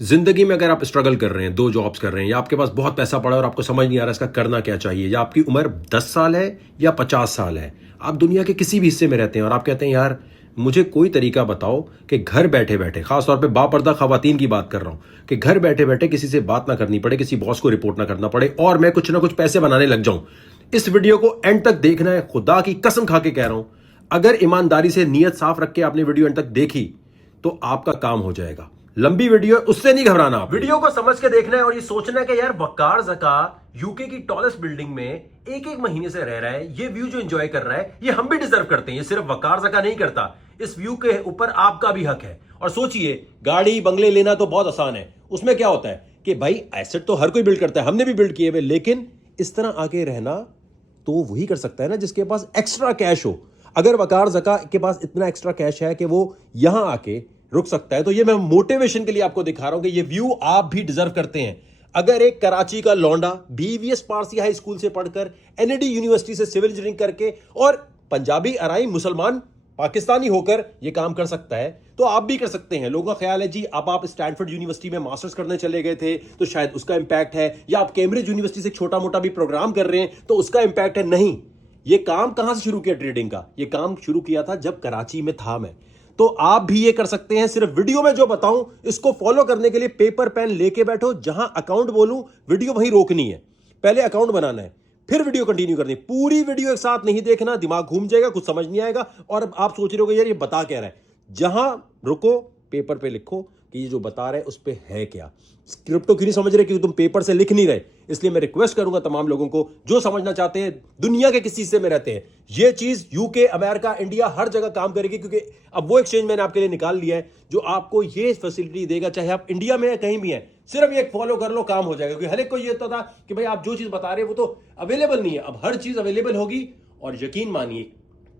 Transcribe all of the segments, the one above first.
जिंदगी में अगर आप स्ट्रगल कर रहे हैं, दो जॉब्स कर रहे हैं, या आपके पास बहुत पैसा पड़ा है और आपको समझ नहीं आ रहा इसका करना क्या चाहिए, या आपकी उम्र 10 साल है या 50 साल है, आप दुनिया के किसी भी हिस्से में रहते हैं और आप कहते हैं यार मुझे कोई तरीका बताओ कि घर बैठे बैठे, खासतौर पे बापर्दा खवातीन की बात कर रहा हूं, कि घर बैठे बैठे किसी से बात ना करनी पड़े, किसी बॉस को रिपोर्ट ना करना पड़े और मैं कुछ ना कुछ पैसे बनाने लग जाऊं। इस वीडियो को एंड तक देखना है, खुदा की कसम खा के कह रहा हूं। अगर ईमानदारी से नीयत साफ रख के आपने वीडियो एंड तक देखी तो आपका काम हो जाएगा। लंबी वीडियो है, उससे नहीं घबराना। वीडियो को समझ के देखना है और ये सोचना है कि यार वकार ज़का यूके की टॉलेस्ट बिल्डिंग में एक एक महीने से रह रहा है, ये व्यू जो एंजॉय कर रहा है ये हम भी डिजर्व करते हैं। ये सिर्फ वकार ज़का नहीं करता, इस व्यू के ऊपर आपका भी हक है। और सोचिए, गाड़ी बंगले लेना तो बहुत आसान है, उसमें क्या होता है कि भाई एसेट तो हर कोई बिल्ड करता है, हमने भी बिल्ड किए हुए, लेकिन इस तरह आके रहना तो वही कर सकता है ना जिसके पास एक्स्ट्रा कैश हो। अगर वकार ज़का के पास इतना एक्स्ट्रा कैश है कि वो यहां आके रुक सकता है, तो ये मैं मोटिवेशन के लिए आपको दिखा रहा हूं कि ये व्यू आप भी डिजर्व करते हैं। अगर एक कराची का लौंडा बीवीएस पारसी हाई स्कूल से पढ़कर, एनएडी यूनिवर्सिटी से सिविल इंजीनियरिंग करके और पंजाबी अराई मुसलमान पाकिस्तानी होकर ये काम कर सकता है, तो आप भी कर सकते हैं। लोगों का ख्याल है जी अब आप स्टैनफोर्ड यूनिवर्सिटी में मास्टर्स करने चले गए थे तो शायद उसका इंपैक्ट है, या आप कैम्ब्रिज यूनिवर्सिटी से छोटा मोटा भी प्रोग्राम कर रहे हैं तो उसका इंपैक्ट है। नहीं, ये काम कहां से शुरू किया ट्रेडिंग का? ये काम शुरू किया था जब कराची में था मैं। तो आप भी ये कर सकते हैं। सिर्फ वीडियो में जो बताऊं इसको फॉलो करने के लिए पेपर पेन लेके बैठो, जहां अकाउंट बोलूं वीडियो वहीं रोकनी है। पहले अकाउंट बनाना है, फिर वीडियो कंटिन्यू करनी। पूरी वीडियो एक साथ नहीं देखना, दिमाग घूम जाएगा, कुछ समझ नहीं आएगा और आप सोच रहे हो यार ये बता क्या रहा है। जहां रुको, पेपर पे लिखो कि ये जो बता रहे उस पे है क्या। स्क्रिप्ट तो क्यों नहीं समझ रहे? क्योंकि तुम पेपर से लिख नहीं रहे। इसलिए मैं रिक्वेस्ट करूंगा तमाम लोगों को जो समझना चाहते हैं, दुनिया के किसी हिस्से में रहते हैं, ये चीज यूके, अमेरिका, इंडिया हर जगह काम करेगी। क्योंकि अब वो एक्सचेंज मैंने आपके लिए निकाल लिया है जो आपको ये फैसिलिटी देगा, चाहे आप इंडिया में या कहीं भी हैं। सिर्फ ये फॉलो कर लो, काम हो जाएगा। क्योंकि हर एक को ये होता था कि भाई आप जो चीज बता रहे हैं वो तो अवेलेबल नहीं है। अब हर चीज अवेलेबल होगी और यकीन मानिए,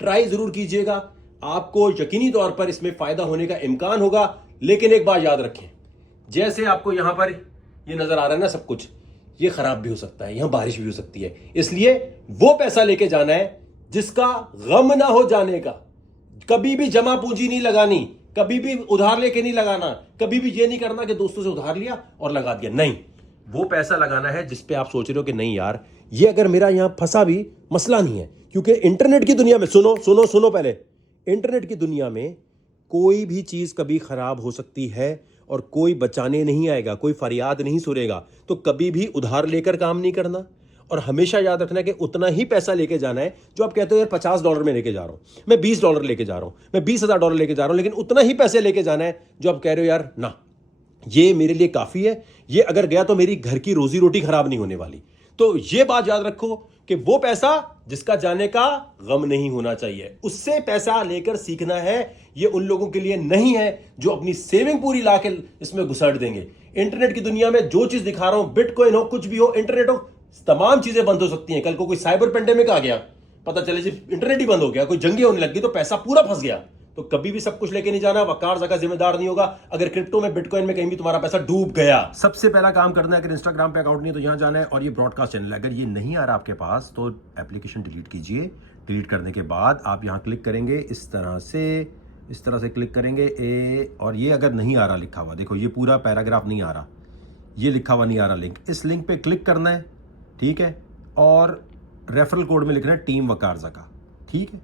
ट्राई जरूर कीजिएगा, आपको यकीनी तौर पर इसमें फायदा होने का इम्कान होगा। लेकिन एक बात याद रखें, जैसे आपको यहां पर ये नजर आ रहा है ना सब कुछ, ये खराब भी हो सकता है, यहां बारिश भी हो सकती है। इसलिए वो पैसा लेके जाना है जिसका गम ना हो जाने का। कभी भी जमा पूंजी नहीं लगानी, कभी भी उधार लेके नहीं लगाना, कभी भी ये नहीं करना कि दोस्तों से उधार लिया और लगा दिया। नहीं, वो पैसा लगाना है जिस पे आप सोच रहे हो कि नहीं यार ये अगर मेरा यहां फंसा भी मसला नहीं है। क्योंकि इंटरनेट की दुनिया में, सुनो सुनो सुनो पहले, इंटरनेट की दुनिया में कोई भी चीज कभी खराब हो सकती है और कोई बचाने नहीं आएगा, कोई फरियाद नहीं सुनेगा। तो कभी भी उधार लेकर काम नहीं करना और हमेशा याद रखना कि उतना ही पैसा लेके जाना है जो आप कहते हो यार $50 में लेके जा रहा हूं, मैं $20 लेके जा रहा हूं, मैं $20,000 लेके जा रहा हूं, लेकिन उतना ही पैसे लेके जाना है जो आप कह रहे हो यार ना ये मेरे लिए काफी है, ये अगर गया तो मेरी घर की रोजी रोटी खराब नहीं होने वाली। तो ये बात याद रखो कि वो पैसा जिसका जाने का गम नहीं होना चाहिए, उससे पैसा लेकर सीखना है। ये उन लोगों के लिए नहीं है जो अपनी सेविंग पूरी ला के इसमें घुसड़ देंगे। इंटरनेट की दुनिया में जो चीज दिखा रहा हूं, बिटकॉइन हो, कुछ भी हो, इंटरनेट हो, तमाम चीजें बंद हो सकती हैं। कल को कोई साइबर पेंडेमिक आ गया, पता चले जी इंटरनेट ही बंद हो गया, कोई जंगे होने लग गई तो पैसा पूरा फंस गया। तो कभी भी सब कुछ लेके नहीं जाना, वकार ज़का जिम्मेदार नहीं होगा अगर क्रिप्टो में, बिटकॉइन में कहीं भी तुम्हारा पैसा डूब गया। सबसे पहला काम करना है, अगर इंस्टाग्राम पे अकाउंट नहीं है तो यहां जाना है और ये ब्रॉडकास्ट चैनल है, अगर ये नहीं आ रहा आपके पास तो एप्लीकेशन डिलीट कीजिए। डिलीट करने के बाद आप यहां क्लिक करेंगे, इस तरह से क्लिक करेंगे और ये अगर नहीं आ रहा लिखा हुआ, देखो ये पूरा पैराग्राफ नहीं आ रहा, ये लिखा हुआ नहीं आ रहा लिंक, इस लिंक पे क्लिक करना है, ठीक है। और रेफरल कोड में लिखना है टीम वकार ज़का, ठीक है।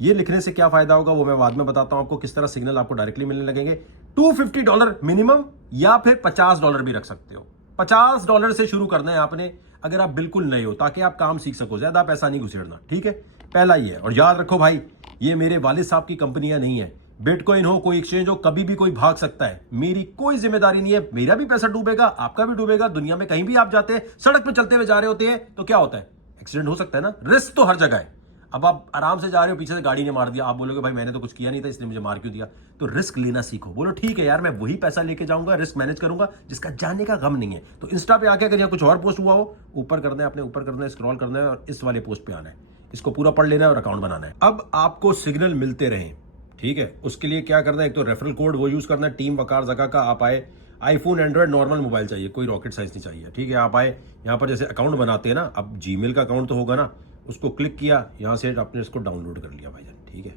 ये लिखने से क्या फायदा होगा वो मैं बाद में बताता हूं आपको, किस तरह सिग्नल आपको डायरेक्टली मिलने लगेंगे। $250 मिनिमम या फिर $50 भी रख सकते हो। $50 से शुरू करना है आपने अगर आप बिल्कुल नए हो, ताकि आप काम सीख सको, ज्यादा पैसा नहीं घुसेड़ना, ठीक है। पहला ये है। और याद रखो भाई, ये मेरे वालिद साहब की कंपनियां नहीं है। बिटकॉइन हो, कोई एक्सचेंज हो, कभी भी कोई भाग सकता है, मेरी कोई जिम्मेदारी नहीं है। मेरा भी पैसा डूबेगा, आपका भी डूबेगा। दुनिया में कहीं भी आप जाते हैं, सड़क पर चलते हुए जा रहे होते हैं तो क्या होता है, एक्सीडेंट हो सकता है ना। रिस्क तो हर जगह है। अब आप आराम से जा रहे हो, पीछे से गाड़ी ने मार दिया, आप बोलोगे भाई मैंने तो कुछ किया नहीं था इसने मुझे मार क्यों दिया। तो रिस्क लेना सीखो, बोलो ठीक है यार मैं वही पैसा लेके जाऊंगा, रिस्क मैनेज करूंगा जिसका जाने का गम नहीं है। तो इंस्टा पे आके अगर यहाँ कुछ और पोस्ट हुआ हो, ऊपर करना है, अपने ऊपर करना है, स्क्रॉल करना है और इस वाले पोस्ट पे आना है, इसको पूरा पढ़ लेना है और अकाउंट बनाना है। अब आपको सिग्नल मिलते रहें, ठीक है। उसके लिए क्या करना है, एक तो रेफरल कोड वो यूज करना है, टीम वकार ज़का का। आप आए, आईफोन एंड्रॉइड नॉर्मल मोबाइल चाहिए, कोई रॉकेट साइंस नहीं चाहिए, ठीक है। आप आए यहाँ पर, जैसे अकाउंट बनाते हैं ना, अब जीमेल का अकाउंट तो होगा ना, उसको क्लिक किया, यहाँ से आपने इसको डाउनलोड कर लिया भाईजान, ठीक है।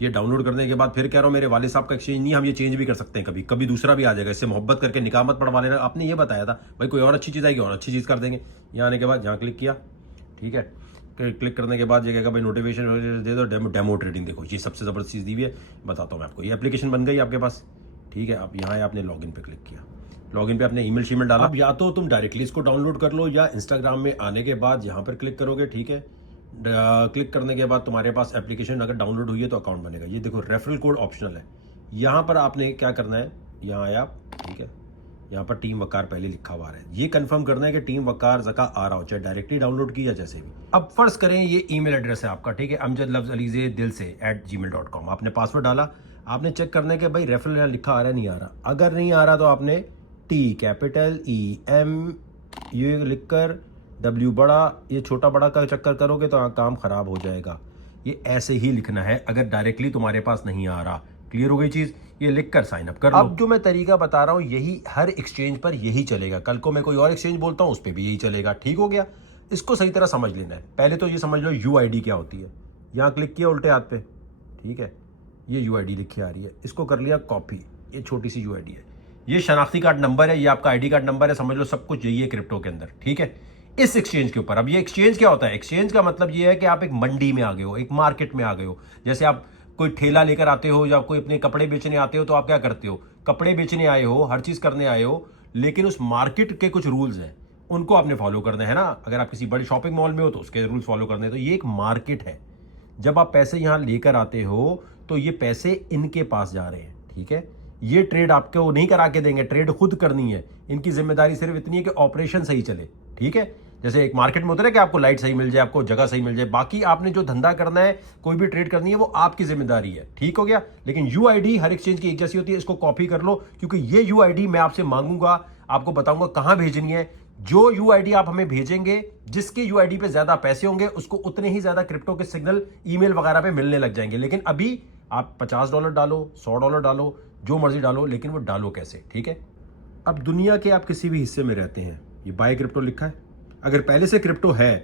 ये डाउनलोड करने के बाद फिर कह रहा हूँ मेरे वालिद साहब का एक्सचेंज नहीं, हम ये चेंज भी कर सकते हैं, कभी कभी दूसरा भी आ जाएगा, इससे मोहब्बत करके निकाह मत पढ़वा लेना। आपने ये बताया था भाई कोई और अच्छी चीज़ आएगी और अच्छी चीज़ कर देंगे। यहाँ आने के बाद यहाँ क्लिक किया, ठीक है, क्लिक करने के बाद ये कहेगा भाई नोटिफिकेशन दे दो, डेमो ट्रेडिंग देखो, ये सबसे ज़बरदस्त चीज़ दी हुई है, बताता हूँ मैं आपको। ये एप्लीकेशन बन गई आपके पास, ठीक है। अब यहाँ आपने लॉगिन पे क्लिक किया, लॉगिन पे अपने ईमेल शीमेल डाला। अब या तो तुम डायरेक्टली इसको डाउनलोड कर लो या इंस्टाग्राम में आने के बाद यहाँ पर क्लिक करोगे, ठीक है। क्लिक करने के बाद तुम्हारे पास एप्लीकेशन अगर डाउनलोड हुई है तो अकाउंट बनेगा। ये देखो रेफरल कोड ऑप्शनल है, यहाँ पर आपने क्या करना है, यहाँ आया आप, ठीक है, यहाँ पर टीम वकार पहले लिखा हुआ है, ये कंफर्म करना है कि टीम वकार ज़का आ रहा हो, चाहे डायरेक्टली डाउनलोड की या जैसे भी। अब फर्ज करें ये ईमेल एड्रेस है आपका, ठीक है, अमजद लफ्ज़ अलीज़े दिल से @gmail.com। आपने पासवर्ड डाला, आपने चेक करना है कि भाई रेफरल यहाँ लिखा आ रहा है नहीं आ रहा। अगर नहीं आ रहा तो आपने TEM ये लिखकर W बड़ा, ये छोटा बड़ा का चक्कर करोगे तो काम खराब हो जाएगा। ये ऐसे ही लिखना है अगर डायरेक्टली तुम्हारे पास नहीं आ रहा। क्लियर हो गई चीज़, ये लिखकर साइन अप कर लो। अब जो मैं तरीका बता रहा हूँ यही हर एक्सचेंज पर यही चलेगा, कल को मैं कोई और एक्सचेंज बोलता हूँ उस पर भी यही चलेगा। ठीक हो गया, इसको सही तरह समझ लेना है। पहले तो ये समझ लो UID क्या होती है। यहाँ क्लिक किया उल्टे हाथ पे, ठीक है, ये UID लिखी आ रही है, इसको कर लिया कॉपी, ये छोटी सी UID है। ये शनाख्ती कार्ड नंबर है, ये आपका ID कार्ड नंबर है, समझ लो सब कुछ यही है क्रिप्टो के अंदर, ठीक है, इस एक्सचेंज के ऊपर। अब ये एक्सचेंज क्या होता है? एक्सचेंज का मतलब ये है कि आप एक मंडी में आ गए हो, एक मार्केट में आ गए हो। जैसे आप कोई ठेला लेकर आते हो या कोई अपने कपड़े बेचने आते हो, तो आप क्या करते हो, कपड़े बेचने आए हो, हर चीज करने आए हो, लेकिन उस मार्केट के कुछ रूल्स हैं, उनको आपने फॉलो करना है ना। अगर आप किसी बड़ी शॉपिंग मॉल में हो तो उसके रूल्स फॉलो करने हैं। तो ये एक मार्केट है, जब आप पैसे यहां लेकर आते हो तो ये पैसे इनके पास जा रहे हैं, ठीक है। ये ट्रेड आपको नहीं करा के देंगे, ट्रेड खुद करनी है। इनकी जिम्मेदारी सिर्फ इतनी है कि ऑपरेशन सही चले, ठीक है। जैसे एक मार्केट में होता है कि आपको लाइट सही मिल जाए, आपको जगह सही मिल जाए, बाकी आपने जो धंधा करना है, कोई भी ट्रेड करनी है, वो आपकी जिम्मेदारी है। ठीक हो गया। लेकिन UID हर एक्सचेंज की एक जैसी होती है, इसको कॉपी कर लो, क्योंकि ये UID मैं आपसे मांगूंगा, आपको बताऊंगा कहां भेजनी है। जो UID आप हमें भेजेंगे, जिसके UID पे ज्यादा पैसे होंगे, उसको उतने ही ज्यादा क्रिप्टो के सिग्नल ईमेल वगैरह पे मिलने लग जाएंगे। लेकिन अभी आप $50 डालो, $100 डालो, जो मर्जी डालो, लेकिन वो डालो कैसे, ठीक है। अब दुनिया के आप किसी भी हिस्से में रहते हैं, ये बाय क्रिप्टो लिखा है, अगर पहले से क्रिप्टो है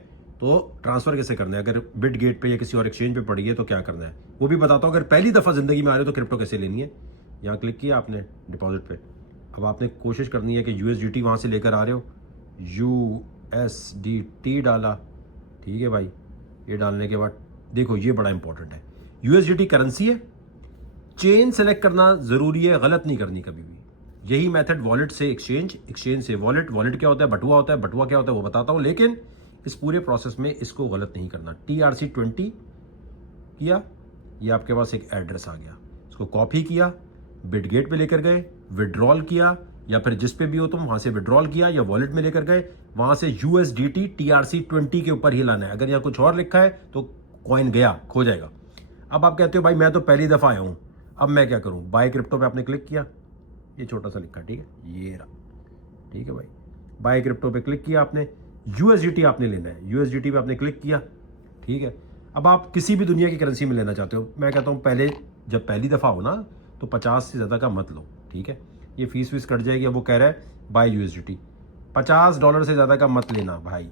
तो ट्रांसफर कैसे करना है। अगर बिटगेट पे या किसी और एक्सचेंज पे पड़ी है तो क्या करना है वो भी बताता हूँ। अगर पहली दफा जिंदगी में आ रहे हो तो क्रिप्टो कैसे लेनी है। यहाँ क्लिक किया आपने डिपॉजिट पे, अब आपने कोशिश करनी है कि USDT वहां से लेकर आ रहे हो, USDT डाला, ठीक है भाई। ये डालने के बाद देखो ये बड़ा इंपॉर्टेंट है, USDT करेंसी है, चेन सेलेक्ट करना जरूरी है, गलत नहीं करनी कभी भी। यही मेथड वॉलेट से एक्सचेंज, एक्सचेंज से वॉलेट, वॉलेट क्या होता है, बटुआ होता है, बटुआ क्या होता है वो बताता हूं, लेकिन इस पूरे प्रोसेस में इसको गलत नहीं करना। TRC20 किया, ये आपके पास एक एड्रेस आ गया, इसको कॉपी किया, बिटगेट पे लेकर गए, विड्रॉल किया, या फिर जिस पे भी हो तुम वहां से विड्रॉल किया या वॉलेट में लेकर गए, वहां से USDT TRC20 के ऊपर ही लाना है। अगर यहाँ कुछ और लिखा है तो कॉइन गया, खो जाएगा। अब आप कहते हो भाई मैं तो पहली दफा आया हूं, अब मैं क्या करूं। बाय क्रिप्टो पे आपने क्लिक किया, ये छोटा सा लिखा, ठीक है, ये रहा, ठीक है भाई। बाय क्रिप्टो पे क्लिक किया आपने, USDT आपने लेना है, USDT पे आपने क्लिक किया, ठीक है। अब आप किसी भी दुनिया की करेंसी में लेना चाहते हो, मैं कहता हूं पहले जब पहली दफा हो ना तो 50 से ज्यादा का मत लो, ठीक है। ये फीस वीस कट जाएगी। अब वो कह रहा है बाय USDT, $50 से ज्यादा का मत लेना भाई।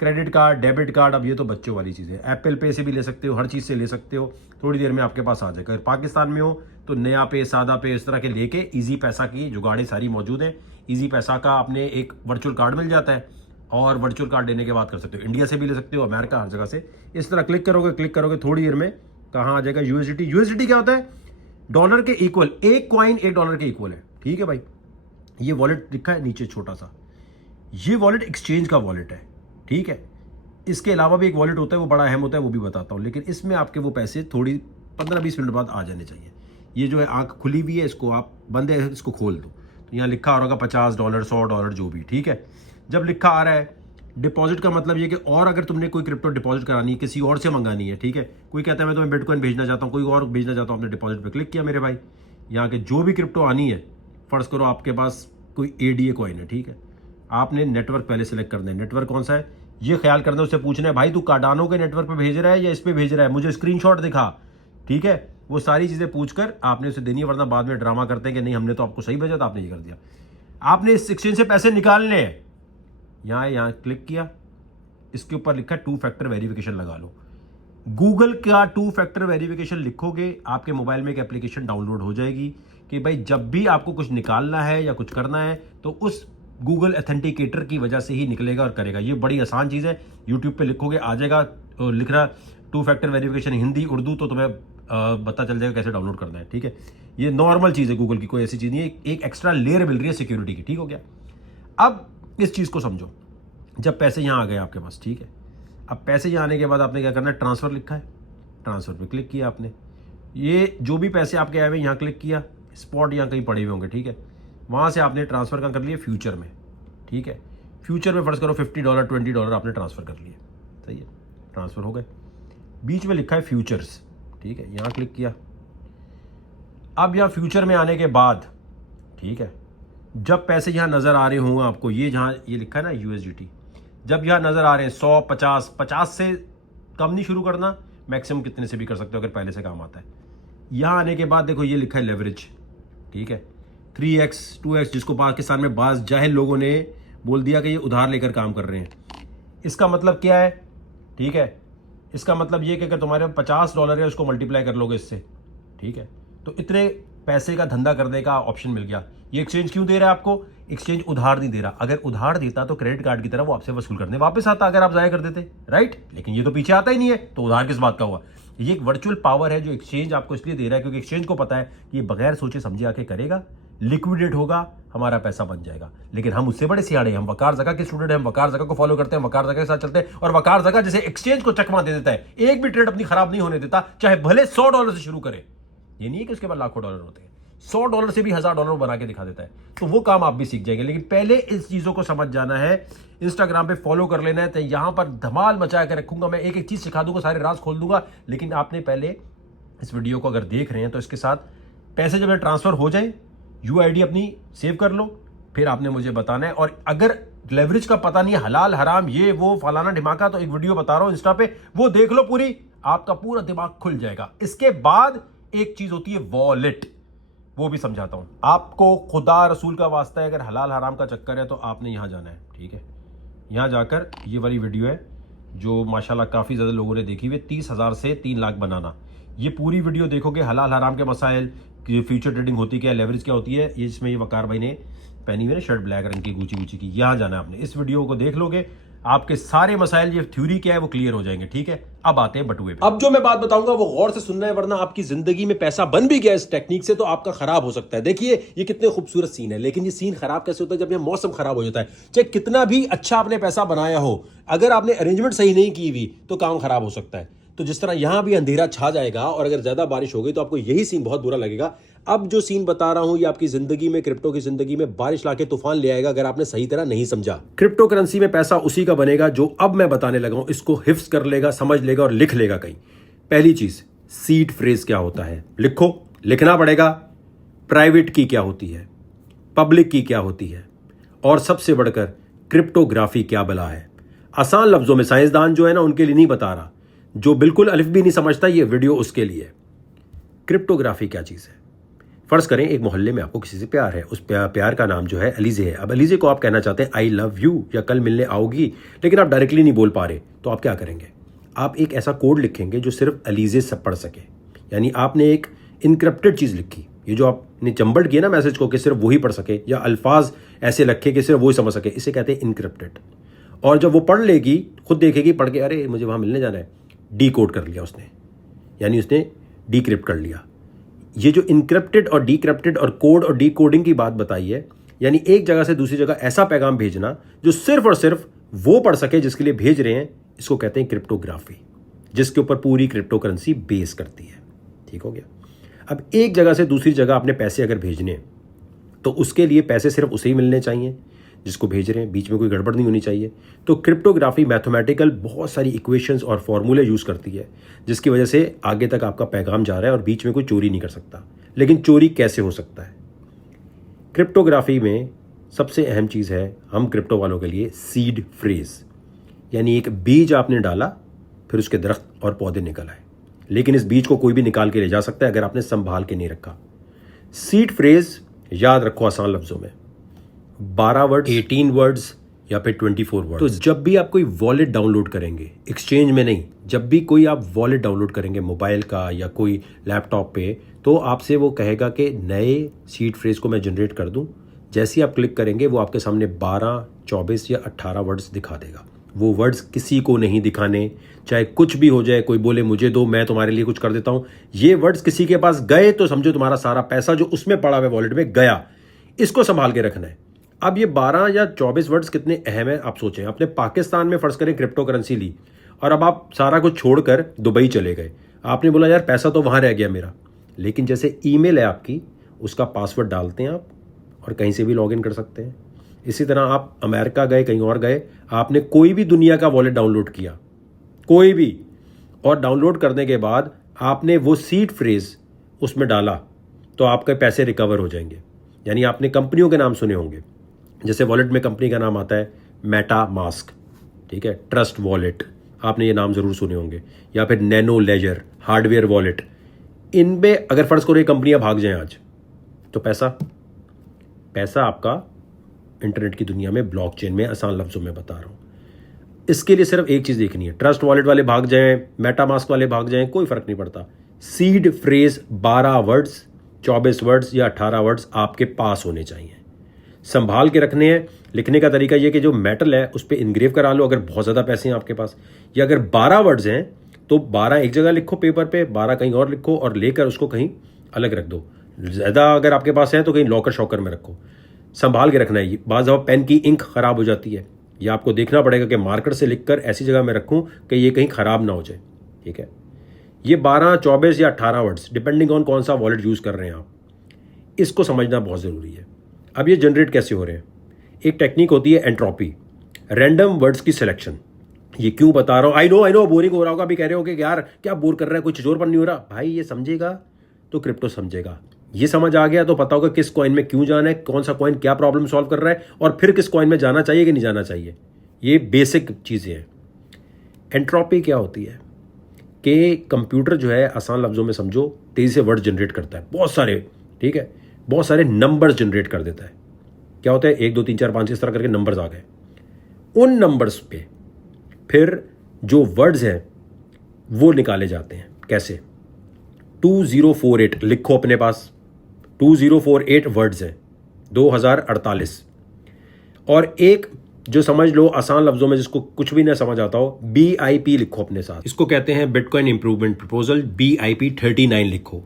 क्रेडिट कार्ड, डेबिट कार्ड, अब ये तो बच्चों वाली चीज़ है, एप्पल पे से भी ले सकते हो, हर चीज़ से ले सकते हो, थोड़ी देर में आपके पास आ जाएगा। अगर पाकिस्तान में हो तो नया पे, सादा पे, इस तरह के लेके इजी पैसा की जुगाड़े सारी मौजूद है। इजी पैसा का आपने एक वर्चुअल कार्ड मिल जाता है और वर्चुअल कार्ड लेने के बाद कर सकते हो, इंडिया से भी ले सकते हो, अमेरिका, हर जगह से। इस तरह क्लिक करोगे थोड़ी देर में कहाँ आ जाएगा USDT। USDT क्या होता है, डॉलर के इक्वल, एक कॉइन $1 के इक्वल है, ठीक है भाई। ये वॉलेट लिखा है नीचे छोटा सा, ये वॉलेट एक्सचेंज का वॉलेट है, ठीक है। इसके अलावा भी एक वॉलेट होता है, वो बड़ा अहम होता है, वो भी बताता हूँ, लेकिन इसमें आपके वो पैसे थोड़ी 15-20 मिनट बाद आ जाने चाहिए। ये जो है आंख खुली हुई है, इसको आप बंद है, इसको खोल दो, तो यहाँ लिखा आ रहा होगा $50, $100 जो भी, ठीक है। जब लिखा आ रहा है डिपॉजिट का मतलब ये कि और अगर तुमने कोई क्रिप्टो डिपॉजिट करानी है, किसी और से मंगानी है, ठीक है। कोई कहता है मैं तुम्हें बिटकॉइन भेजना चाहता हूँ, कोई और भेजना चाहता हूँ, आपने डिपॉजिट पे क्लिक किया मेरे भाई, यहाँ के जो भी क्रिप्टो आनी है, फर्ज करो आपके पास कोई ADA कॉइन है, ठीक है। आपने नेटवर्क पहले सेलेक्ट करना है, नेटवर्क कौन सा है ये ख्याल करना है, उससे पूछना है भाई तू कार्डानो के नेटवर्क पे भेज रहा है या इस पे भेज रहा है, मुझे स्क्रीनशॉट दिखा, ठीक है। वो सारी चीजें पूछकर आपने उसे देनी है, वरना बाद में ड्रामा करते हैं कि नहीं हमने तो आपको सही भेजा था, आपने ये कर दिया। आपने इस एक्सचेंज से पैसे निकालने हैं, यहाँ क्लिक किया, इसके ऊपर लिखा है 2 फैक्टर वेरिफिकेशन लगा लो। गूगल का 2 फैक्टर वेरिफिकेशन लिखोगे, आपके मोबाइल में एक एप्लीकेशन डाउनलोड हो जाएगी कि भाई जब भी आपको कुछ निकालना है या कुछ करना है तो उस गूगल ऑथेंटिकेटर की वजह से ही निकलेगा और करेगा। ये बड़ी आसान चीज़ है, यूट्यूब पे लिखोगे आ जाएगा, लिख रहा 2 फैक्टर वेरिफिकेशन हिंदी उर्दू, तो तुम्हें पता चल जाएगा कैसे डाउनलोड करना है। ठीक है, ये नॉर्मल चीज़ है गूगल की, कोई ऐसी चीज़ नहीं है, एक एक्स्ट्रा लेयर मिल रही है सिक्योरिटी की। ठीक हो गया। अब इस चीज़ को समझो, जब पैसे यहाँ आ गए आपके पास, ठीक है, अब पैसे यहाँ आने के बाद आपने क्या करना है, ट्रांसफ़र लिखा है, ट्रांसफ़र पे क्लिक किया आपने, ये जो भी पैसे आपके आए हुए यहाँ क्लिक किया, स्पॉट यहाँ कहीं पड़े हुए होंगे, ठीक है, वहाँ से आपने ट्रांसफ़र कर लिया फ्यूचर में। ठीक है, फ्यूचर में फ़र्ज़ करो $50 $20 आपने ट्रांसफ़र कर लिए, सही है, ट्रांसफ़र हो गए। बीच में लिखा है फ्यूचर्स, ठीक है, यहाँ क्लिक किया। अब यहाँ फ्यूचर में आने के बाद, ठीक है, जब पैसे यहाँ नज़र आ रहे होंगे आपको, ये जहाँ ये लिखा है ना USDT, जब यहाँ नज़र आ रहे हैं 100 50 से कम नहीं शुरू करना, मैक्सिमम कितने से भी कर सकते हो अगर पहले से काम आता है। यहाँ आने के बाद देखो ये लिखा है लेवरेज, ठीक है, 3x 2x, जिसको पाकिस्तान में बाज़ जाहिल लोगों ने बोल दिया कि ये उधार लेकर काम कर रहे हैं। इसका मतलब क्या है, ठीक है, इसका मतलब ये कि अगर तुम्हारे $50 है उसको मल्टीप्लाई कर लोगे इससे, ठीक है, तो इतने पैसे का धंधा करने का ऑप्शन मिल गया। ये एक्सचेंज क्यों दे रहा है आपको, एक्सचेंज उधार नहीं दे रहा, अगर उधार देता तो क्रेडिट कार्ड की तरह वो आपसे वसूल करने वापस आता अगर आप जाया कर देते, राइट, लेकिन ये तो पीछे आता ही नहीं है, तो उधार किस बात का हुआ। ये एक वर्चुअल पावर है जो एक्सचेंज आपको इसलिए दे रहा है क्योंकि एक्सचेंज को पता है कि ये बगैर सोचे समझे आके करेगा, लिक्विडेट होगा, हमारा पैसा बन जाएगा। लेकिन हम उससे बड़े सियाड़े हैं, हम वकार ज़का के स्टूडेंट हैं, हम वकार ज़का को फॉलो करते हैं, वकार ज़का के साथ चलते हैं, और वकार ज़का जैसे एक्सचेंज को चकमा दे देता है, एक भी ट्रेड अपनी खराब नहीं होने देता, चाहे भले $100 से शुरू करे। ये नहीं है कि उसके बाद लाखों डॉलर होते हैं, $100 से भी $1000 बना के दिखा देता है। तो वो काम आप भी सीख जाएंगे, लेकिन पहले इस चीज़ों को समझ जाना है। इंस्टाग्राम पे फॉलो कर लेना है, तो यहाँ पर धमाल मचा के रखूंगा, मैं एक एक चीज़ सिखा दूंगा, सारे राज खोल दूंगा। लेकिन आपने पहले इस वीडियो को अगर देख रहे हैं तो इसके साथ पैसे जब ट्रांसफ़र हो जाए UID अपनी सेव कर लो, फिर आपने मुझे बताना है। और अगर लेवरेज का पता नहीं है, हलाल हराम ये वो फलाना ढिमाका, तो एक वीडियो बता रहा हूँ इंस्टा पे, वो देख लो पूरी, आपका पूरा दिमाग खुल जाएगा। इसके बाद एक चीज होती है वॉलेट, वो भी समझाता हूं आपको। खुदा रसूल का वास्ता है, अगर हलाल हराम का चक्कर है तो आपने यहां जाना है, ठीक है, यहां जाकर ये वाली वीडियो है जो माशाल्लाह काफ़ी ज़्यादा लोगों ने देखी हुई है, 30,000 से 3 लाख बनाना। ये पूरी वीडियो देखोगे, हलाल हराम के मसाइल, फ्यूचर ट्रेडिंग होती क्या है, लेवरेज क्या होती है, ये जिसमें ये वकार भाई ने पहनी हुई है शर्ट ब्लैक रंग की गुची की, यहाँ जाना है आपने। इस वीडियो को देख लोगे, आपके सारे मसाइल, ये थ्योरी क्या है वो क्लियर हो जाएंगे, ठीक है। अब आते हैं बटुए पे। अब जो मैं बात बताऊंगा वो गौर से सुनना है, वरना आपकी जिंदगी में पैसा बन भी गया इस टेक्निक से तो आपका खराब हो सकता है। देखिए ये कितने खूबसूरत सीन है, लेकिन ये सीन खराब कैसे होता है, जब ये मौसम खराब हो जाता है। चाहे कितना भी अच्छा आपने पैसा बनाया हो, अगर आपने अरेंजमेंट सही नहीं की हुई तो काम खराब हो सकता है। तो जिस तरह यहां भी अंधेरा छा जाएगा और अगर ज्यादा बारिश हो गई तो आपको यही सीन बहुत बुरा लगेगा। अब जो सीन बता रहा हूं ये आपकी जिंदगी में, क्रिप्टो की जिंदगी में बारिश लाके तूफान ले आएगा अगर आपने सही तरह नहीं समझा। क्रिप्टो करेंसी में पैसा उसी का बनेगा जो अब मैं बताने लगा हूं, इसको हिफ्ज कर लेगा, समझ लेगा और लिख लेगा कहीं। पहली चीज, सीड फ्रेज क्या होता है, लिखो, लिखना पड़ेगा। प्राइवेट की क्या होती है, पब्लिक की क्या होती है, और सबसे बढ़कर क्रिप्टोग्राफी क्या बला है। आसान लफ्जों में साइंसदान जो है ना उनके लिए नहीं बता रहा, जो बिल्कुल अलिफ भी नहीं समझता ये वीडियो उसके लिए। क्रिप्टोग्राफी क्या चीज़ है, फर्ज करें एक मोहल्ले में आपको किसी से प्यार है, उस प्यार का नाम जो है अलीजे है। अब अलीजे को आप कहना चाहते हैं आई लव यू या कल मिलने आओगी, लेकिन आप डायरेक्टली नहीं बोल पा रहे, तो आप क्या करेंगे, आप एक ऐसा कोड लिखेंगे जो सिर्फ अलीजे सब पढ़ सके। यानी आपने एक इनक्रिप्टेड चीज़ लिखी, ये जो आपने चंबड़ किया ना मैसेज को कि सिर्फ वही पढ़ सके, या अल्फाज ऐसे रखे कि सिर्फ वही समझ सके, इसे कहते हैं इनक्रिप्टेड। और जब वो पढ़ लेगी, खुद देखेगी, पढ़ के अरे मुझे वहाँ मिलने जाना है, डीकोड कर लिया उसने, यानी उसने डीक्रिप्ट कर लिया। ये जो इनक्रिप्टेड और डीक्रिप्टेड और कोड और डीकोडिंग की बात बताई है, यानी एक जगह से दूसरी जगह ऐसा पैगाम भेजना जो सिर्फ और सिर्फ वो पढ़ सके जिसके लिए भेज रहे हैं, इसको कहते हैं क्रिप्टोग्राफी, जिसके ऊपर पूरी क्रिप्टो करेंसी बेस करती है। ठीक हो गया। अब एक जगह से दूसरी जगह आपने पैसे अगर भेजने तो उसके लिए पैसे सिर्फ उसे ही मिलने चाहिए जिसको भेज रहे हैं, बीच में कोई गड़बड़ नहीं होनी चाहिए। तो क्रिप्टोग्राफी मैथमेटिकल बहुत सारी इक्वेशंस और फॉर्मूले यूज़ करती है, जिसकी वजह से आगे तक आपका पैगाम जा रहा है और बीच में कोई चोरी नहीं कर सकता। लेकिन चोरी कैसे हो सकता है, क्रिप्टोग्राफी में सबसे अहम चीज़ है हम क्रिप्टो वालों के लिए सीड फ्रेज, यानी एक बीज आपने डाला, फिर उसके दरख्त और पौधे निकल आए, लेकिन इस बीज को कोई भी निकाल के ले जा सकता है अगर आपने संभाल के नहीं रखा। सीड फ्रेज याद रखो आसान लफ्ज़ों में 12 वर्ड्स, 18 वर्ड्स या फिर 24 वर्ड। तो जब भी आप कोई वॉलेट डाउनलोड करेंगे, एक्सचेंज में नहीं, जब भी कोई आप वॉलेट डाउनलोड करेंगे मोबाइल का या कोई लैपटॉप पे, तो आपसे वो कहेगा कि नए सीड फ्रेज को मैं जनरेट कर दूं। जैसे ही आप क्लिक करेंगे वो आपके सामने 12, 24 या 18 वर्ड्स दिखा देगा। वो वर्ड्स किसी को नहीं दिखाने, चाहे कुछ भी हो जाए, कोई बोले मुझे दो, मैं तुम्हारे लिए कुछ कर देता हूं, ये वर्ड्स किसी के पास गए तो समझो तुम्हारा सारा पैसा जो उसमें पड़ा हुआ वॉलेट में गया। इसको संभाल के रखना है। अब ये 12 या 24 वर्ड्स कितने अहम है आप सोचें। आपने पाकिस्तान में फर्ज करें क्रिप्टो करेंसी ली और अब आप सारा कुछ छोड़कर दुबई चले गए। आपने बोला यार पैसा तो वहां रह गया मेरा, लेकिन जैसे ईमेल है आपकी, उसका पासवर्ड डालते हैं आप और कहीं से भी लॉगिन कर सकते हैं। इसी तरह आप अमेरिका गए, कहीं और गए, आपने कोई भी दुनिया का वॉलेट डाउनलोड किया, कोई भी, और डाउनलोड करने के बाद आपने वो सीड फ्रेज उसमें डाला तो आपके पैसे रिकवर हो जाएंगे। यानी आपने कंपनियों के नाम सुने होंगे, जैसे वॉलेट में कंपनी का नाम आता है मेटा मास्क, ठीक है, ट्रस्ट वॉलेट, आपने ये नाम जरूर सुने होंगे, या फिर नैनो लेजर, हार्डवेयर वॉलेट। इनमें अगर फर्ज करो ये कंपनियां भाग जाएं आज, तो पैसा आपका इंटरनेट की दुनिया में, ब्लॉकचेन में, आसान लफ्जों में बता रहा हूं। इसके लिए सिर्फ एक चीज देखनी है, ट्रस्ट वॉलेट वाले भाग जाएं, मेटा मास्क वाले भाग जाएं, कोई फर्क नहीं पड़ता। सीड फ्रेज 12 वर्ड्स, 24 वर्ड्स या 18 वर्ड्स आपके पास होने चाहिए, संभाल के रखने हैं। लिखने का तरीका यह कि जो मेटल है उस पर इंग्रेव करा लो अगर बहुत ज्यादा पैसे हैं आपके पास, या अगर 12 वर्ड्स हैं तो 12 एक जगह लिखो पेपर पे, 12 कहीं और लिखो और लेकर उसको कहीं अलग रख दो। ज्यादा अगर आपके पास है तो कहीं लॉकर शॉकर में रखो, संभाल के रखना है। बाज़ दफ़ा पेन की इंक खराब हो जाती है, यह आपको देखना पड़ेगा कि मार्कर से लिखकर ऐसी जगह में रखूं कि ये कहीं खराब ना हो जाए, ठीक है। ये 12, 24 या 18 वर्ड्स डिपेंडिंग ऑन कौन सा वॉलेट यूज कर रहे हैं आप, इसको समझना बहुत जरूरी है। अब ये जनरेट कैसे हो रहे हैं, एक टेक्निक होती है एंट्रोपी, रैंडम वर्ड्स की सिलेक्शन। ये क्यों बता रहा हूं, आई नो बोरिंग हो रहा होगा, अभी कह रहे हो कि यार क्या बोर कर रहा है, कुछ जोरपन नहीं हो रहा। भाई ये समझेगा तो क्रिप्टो समझेगा, ये समझ आ गया तो पता होगा किस कॉइन में क्यों जाना है, कौन सा कॉइन क्या प्रॉब्लम सॉल्व कर रहा है, और फिर किस कॉइन में जाना चाहिए कि नहीं जाना चाहिए। ये बेसिक चीजें हैं। एंट्रोपी क्या होती है कि कंप्यूटर जो है, आसान लफ्जों में समझो, तेजी से वर्ड जनरेट करता है, बहुत सारे, ठीक है, बहुत सारे नंबर्स जनरेट कर देता है। क्या होता है, 1 2 3 4 5 इस तरह करके नंबर्स आ गए। उन नंबर्स पे फिर जो वर्ड्स हैं वो निकाले जाते हैं। कैसे, 2048 लिखो अपने पास, 2048 वर्ड्स हैं, 2048। और एक जो समझ लो आसान लफ्जों में, जिसको कुछ भी ना समझ आता हो, BIP लिखो अपने साथ। इसको कहते हैं बिटकॉइन इंप्रूवमेंट प्रपोजल, BIP 39 लिखो।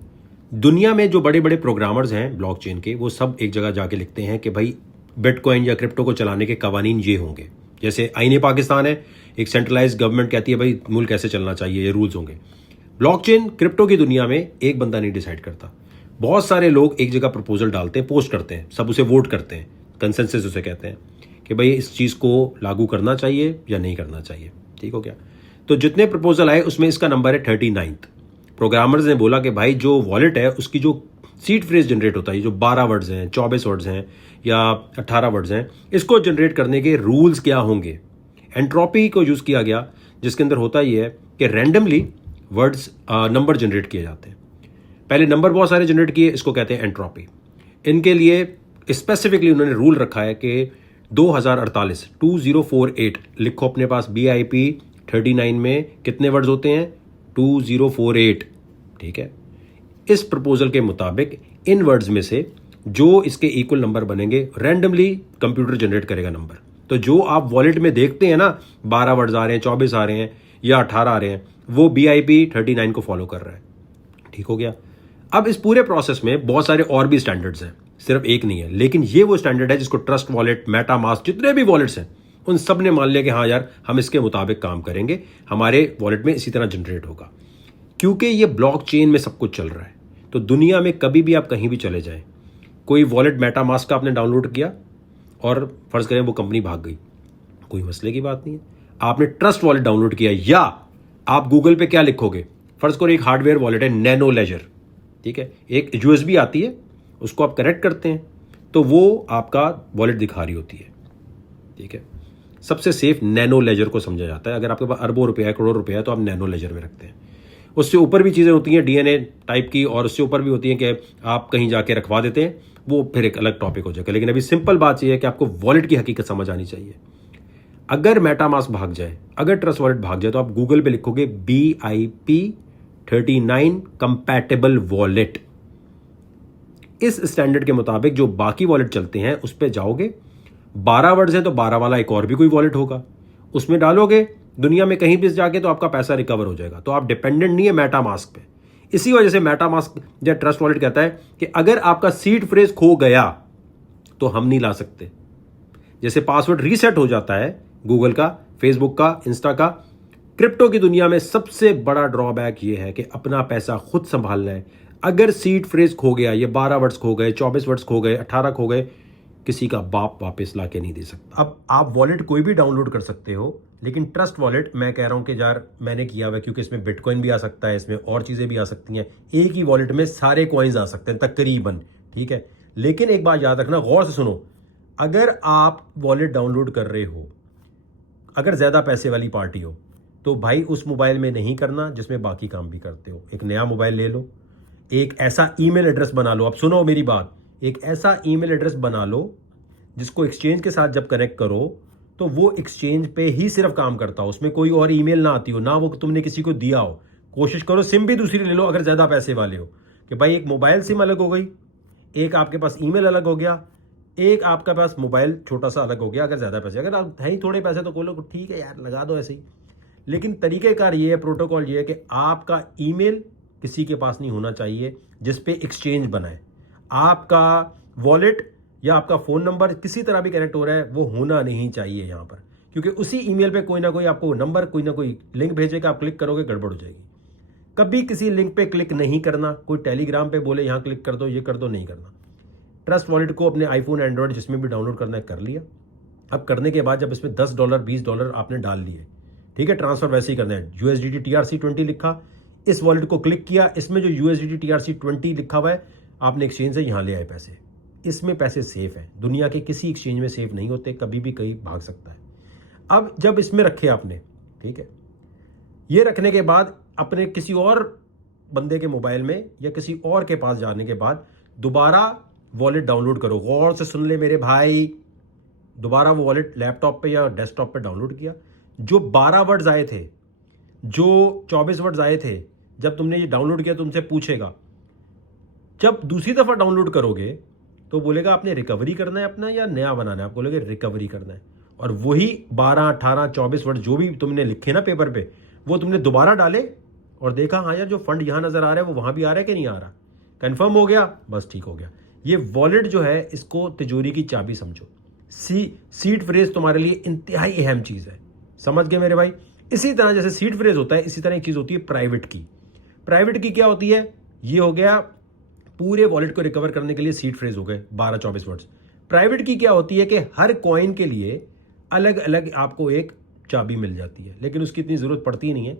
दुनिया में जो बड़े बड़े प्रोग्रामर्स हैं ब्लॉकचेन के, वो सब एक जगह जाके लिखते हैं कि भाई बिटकॉइन या क्रिप्टो को चलाने के कवानीन ये होंगे। जैसे आईने पाकिस्तान है, एक सेंट्रलाइज्ड गवर्नमेंट कहती है भाई मुल्क कैसे चलना चाहिए, ये रूल्स होंगे। ब्लॉकचेन क्रिप्टो की दुनिया में एक बंदा नहीं डिसाइड करता, बहुत सारे लोग एक जगह प्रपोजल डालते हैं, पोस्ट करते हैं, सब उसे वोट करते हैं, कंसेंसस उसे कहते हैं कि भाई इस चीज को लागू करना चाहिए या नहीं करना चाहिए, ठीक हो गया। तो जितने प्रपोजल आए उसमें इसका नंबर है 39। प्रोग्रामर्स ने बोला कि भाई जो वॉलेट है उसकी जो सीड फ्रेज जनरेट होता है, जो 12 वर्ड्स हैं, 24 वर्ड्स हैं या 18 वर्ड्स हैं, इसको जनरेट करने के रूल्स क्या होंगे। एंट्रोपी को यूज किया गया, जिसके अंदर होता ही है कि रैंडमली वर्ड्स नंबर जनरेट किए जाते हैं। पहले नंबर बहुत सारे जनरेट किए, इसको कहते हैं एंट्रोपी। इनके लिए स्पेसिफिकली उन्होंने रूल रखा है कि 2048 2048 लिखो अपने पास। BIP 39 में कितने वर्ड्स होते हैं, 2048, ठीक है। इस प्रपोजल के मुताबिक इन वर्ड्स में से जो इसके इक्वल नंबर बनेंगे, रैंडमली कंप्यूटर जनरेट करेगा नंबर। तो जो आप वॉलेट में देखते हैं ना, 12 वर्ड्स आ रहे हैं, 24 आ रहे हैं या 18 आ रहे हैं, वो BIP 39 को फॉलो कर रहा है, ठीक हो गया। अब इस पूरे प्रोसेस में बहुत सारे और भी स्टैंडर्ड्स हैं, सिर्फ एक नहीं है, लेकिन ये वो स्टैंडर्ड है जिसको ट्रस्ट वॉलेट, मेटा मास्क, जितने भी वॉलेट्स हैं उन सब ने मान लिया कि हाँ यार हम इसके मुताबिक काम करेंगे, हमारे वॉलेट में इसी तरह जनरेट होगा। क्योंकि ये ब्लॉकचेन में सब कुछ चल रहा है, तो दुनिया में कभी भी आप कहीं भी चले जाएं, कोई वॉलेट मेटा मास्क का आपने डाउनलोड किया और फर्ज करें वो कंपनी भाग गई, कोई मसले की बात नहीं है। आपने ट्रस्ट वॉलेट डाउनलोड किया, या आप गूगल पे क्या लिखोगे, फर्ज करो एक हार्डवेयर वॉलेट है नैनो लेजर, ठीक है, एक USB आती है, उसको आप कनेक्ट करते हैं तो वो आपका वॉलेट दिखा रही होती है, ठीक है। सबसे सेफ नैनो लेजर को समझा जाता है। अगर आपके पास अरबों रुपया है, करोड़ रुपया है, तो आप नैनो लेजर में रखते हैं। उससे ऊपर भी चीज़ें होती हैं DNA टाइप की, और उससे ऊपर भी होती हैं कि आप कहीं जाके रखवा देते हैं, वो फिर एक अलग टॉपिक हो जाएगा। लेकिन अभी सिंपल बात यह है कि आपको वॉलेट की हकीकत समझ आनी चाहिए। अगर मेटामास्क भाग जाए, अगर ट्रस्ट वॉलेट भाग जाए, तो आप गूगल पे लिखोगे BIP39 कंपैटिबल वॉलेट। इस स्टैंडर्ड के मुताबिक जो बाकी वॉलेट चलते हैं उस पे जाओगे, 12 वर्ड्स है तो 12 वाला एक और भी कोई वॉलेट होगा, उसमें डालोगे, दुनिया में कहीं भी जाके तो आपका पैसा रिकवर हो जाएगा। तो आप डिपेंडेंट नहीं है मेटामास्क पे। इसी वजह से मेटामास्क या ट्रस्ट वॉलेट कहता है कि अगर आपका सीड फ्रेज खो गया तो हम नहीं ला सकते। जैसे पासवर्ड रीसेट हो जाता है गूगल का, फेसबुक का, इंस्टा का, क्रिप्टो की दुनिया में सबसे बड़ा ड्रॉबैक ये है कि अपना पैसा खुद संभालना है। अगर सीड फ्रेज खो गया, ये 12 वर्ड्स खो गए, 24 वर्ड्स खो गए, 18 खो गए, किसी का बाप वापस ला के नहीं दे सकता। अब आप वॉलेट कोई भी डाउनलोड कर सकते हो, लेकिन ट्रस्ट वॉलेट मैं कह रहा हूं कि यार मैंने किया हुआ है, क्योंकि इसमें बिटकॉइन भी आ सकता है, इसमें और चीजें भी आ सकती हैं, एक ही वॉलेट में सारे कॉइन्स आ सकते हैं तकरीबन, ठीक है। लेकिन एक बात याद रखना, गौर से सुनो, अगर आप वॉलेट डाउनलोड कर रहे हो, अगर ज्यादा पैसे वाली पार्टी हो, तो भाई उस मोबाइल में नहीं करना जिसमें बाकी काम भी करते हो। एक नया मोबाइल ले लो, एक ऐसा ईमेल एड्रेस बना लो, अब सुनो मेरी बात, एक ऐसा ईमेल एड्रेस बना लो जिसको एक्सचेंज के साथ जब कनेक्ट करो तो वो एक्सचेंज पे ही सिर्फ काम करता हो, उसमें कोई और ईमेल ना आती हो, ना वो तुमने किसी को दिया हो। कोशिश करो सिम भी दूसरी ले लो अगर ज्यादा पैसे वाले हो, कि भाई एक मोबाइल सिम अलग हो गई, एक आपके पास ईमेल अलग हो गया, एक आपके पास मोबाइल छोटा सा अलग हो गया। अगर ज्यादा पैसे, अगर आप है ही थोड़े पैसे तो बोलो ठीक है यार लगा दो ऐसे ही। लेकिन तरीकेकार ये है, प्रोटोकॉल ये है कि आपका ईमेल किसी के पास नहीं होना चाहिए जिसपे एक्सचेंज बनाए। आपका वॉलेट या आपका फोन नंबर किसी तरह भी कनेक्ट हो रहा है वो होना नहीं चाहिए यहाँ पर, क्योंकि उसी ईमेल पे कोई ना कोई आपको नंबर, कोई ना कोई लिंक भेजेगा, आप क्लिक करोगे गड़बड़ हो जाएगी। कभी किसी लिंक पे क्लिक नहीं करना, कोई टेलीग्राम पे बोले यहाँ क्लिक कर दो, ये कर दो, नहीं करना। ट्रस्ट वॉलेट को अपने आईफोन, एंड्रॉइड जिसमें भी डाउनलोड करना है कर लिया। अब करने के बाद जब इसमें $10 $20 आपने डाल लिए, ठीक है, ट्रांसफर वैसे ही करना है। USDT TRC20 लिखा, इस वॉलेट को क्लिक किया, इसमें जो USDT TRC20 लिखा हुआ है आपने एक्सचेंज से यहाँ ले आए पैसे, इसमें पैसे सेफ है। दुनिया के किसी एक्सचेंज में सेफ नहीं होते, कभी भी कहीं भाग सकता है। अब जब इसमें रखे आपने, ठीक है, ये रखने के बाद अपने किसी और बंदे के मोबाइल में या किसी और के पास जाने के बाद दोबारा वॉलेट डाउनलोड करो। गौर से सुन ले मेरे भाई, दोबारा वो वॉलेट लैपटॉप पे या डेस्कटॉप पे डाउनलोड किया। जो 12 वर्ड्स आए थे, जो 24 वर्ड्स आए थे, जब तुमने ये डाउनलोड किया तुमसे पूछेगा, जब दूसरी दफा डाउनलोड करोगे तो बोलेगा आपने रिकवरी करना है अपना या नया बनाना है, आप बोलोगे रिकवरी करना है। और वही 12, 18, 24 वर्ड जो भी तुमने लिखे ना पेपर पे, वो तुमने दोबारा डाले और देखा हाँ यार जो फंड यहां नजर आ रहा है वो वहां भी आ रहा है कि नहीं आ रहा, कंफर्म हो गया, बस ठीक हो गया। ये वॉलेट जो है इसको तिजोरी की चाबी समझो। सीड फ्रेज तुम्हारे लिए इंतहाई अहम चीज है, समझ गए मेरे भाई। इसी तरह जैसे सीड फ्रेज होता है, इसी तरह एक चीज होती है प्राइवेट की। प्राइवेट की क्या होती है, ये हो गया पूरे वॉलेट को रिकवर करने के लिए सीड फ्रेज हो गए 12-24 वर्ड्स। प्राइवेट की क्या होती है कि हर कॉइन के लिए अलग अलग आपको एक चाबी मिल जाती है, लेकिन उसकी इतनी जरूरत पड़ती नहीं है,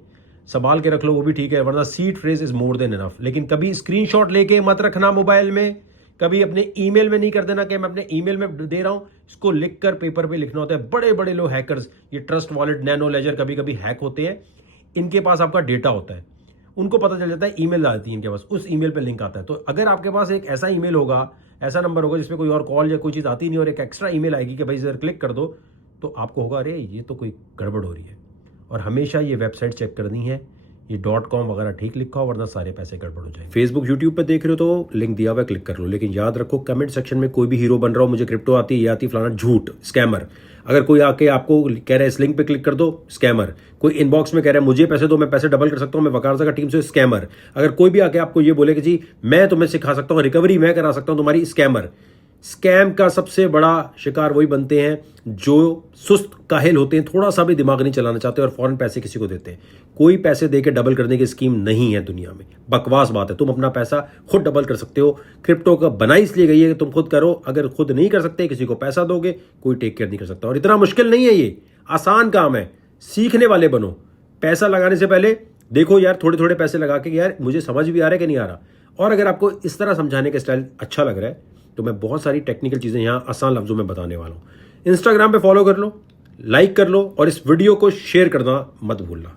संभाल के रख लो वो भी ठीक है, वरना seed phrase is more than enough. लेकिन कभी स्क्रीनशॉट लेके मत रखना मोबाइल में, कभी अपने ईमेल में नहीं कर देना कि मैं अपने ईमेल में दे रहा हूं, इसको लिखकर पेपर पे लिखना होता है। बड़े बड़े लोग हैकर्स, ये ट्रस्ट वॉलेट, नैनो लेजर कभी कभी हैक होते हैं, इनके पास आपका डेटा होता है, उनको पता चल जाता है, ईमेल आती है इनके पास, उस ईमेल पे लिंक आता है। तो अगर आपके पास एक ऐसा ईमेल होगा, ऐसा नंबर होगा जिसमें कोई और कॉल या कोई चीज आती नहीं और एक एक्स्ट्रा ईमेल आएगी कि भाई इधर क्लिक कर दो, तो आपको होगा अरे ये तो कोई गड़बड़ हो रही है। और हमेशा ये वेबसाइट चेक करनी है, ये .com वगैरह ठीक लिखा हो, वरना सारे पैसे गड़बड़ हो जाएंगे। फेसबुक, यूट्यूब पे देख रहे हो तो लिंक दिया हुआ है, क्लिक कर लो। लेकिन याद रखो, कमेंट सेक्शन में कोई भी हीरो बन रहा हो, मुझे क्रिप्टो आती है, ये आती, फलाना, झूठ, स्कैमर। अगर कोई आके आपको कह रहा है इस लिंक पे क्लिक कर दो, स्कैमर। कोई इनबॉक्स में कह रहा है मुझे पैसे दो, मैं पैसे डबल कर सकता हूं, मैं वकारजा का टीम से, स्कैमर। अगर कोई भी आके आपको ये बोले कि जी मैं तुम्हें सिखा सकता हूं, रिकवरी मैं करा सकता हूं तुम्हारी, स्कैमर। स्कैम का सबसे बड़ा शिकार वही बनते हैं जो सुस्त काहिल होते हैं, थोड़ा सा भी दिमाग नहीं चलाना चाहते और फौरन पैसे किसी को देते हैं। कोई पैसे देके डबल करने की स्कीम नहीं है दुनिया में, बकवास बात है। तुम अपना पैसा खुद डबल कर सकते हो। क्रिप्टो का बनाई इसलिए गई है कि तुम खुद करो। अगर खुद नहीं कर सकते, किसी को पैसा दोगे, कोई टेक केयर नहीं कर सकता। और इतना मुश्किल नहीं है, ये आसान काम है, सीखने वाले बनो। पैसा लगाने से पहले देखो यार, थोड़े थोड़े पैसे लगा के यार मुझे समझ भी आ रहा है कि नहीं आ रहा। और अगर आपको इस तरह समझाने का स्टाइल अच्छा लग रहा है तो मैं बहुत सारी टेक्निकल चीजें यहां आसान लफ्जों में बताने वाला हूं। इंस्टाग्राम पे फॉलो कर लो, लाइक कर लो और इस वीडियो को शेयर करना मत भूलना।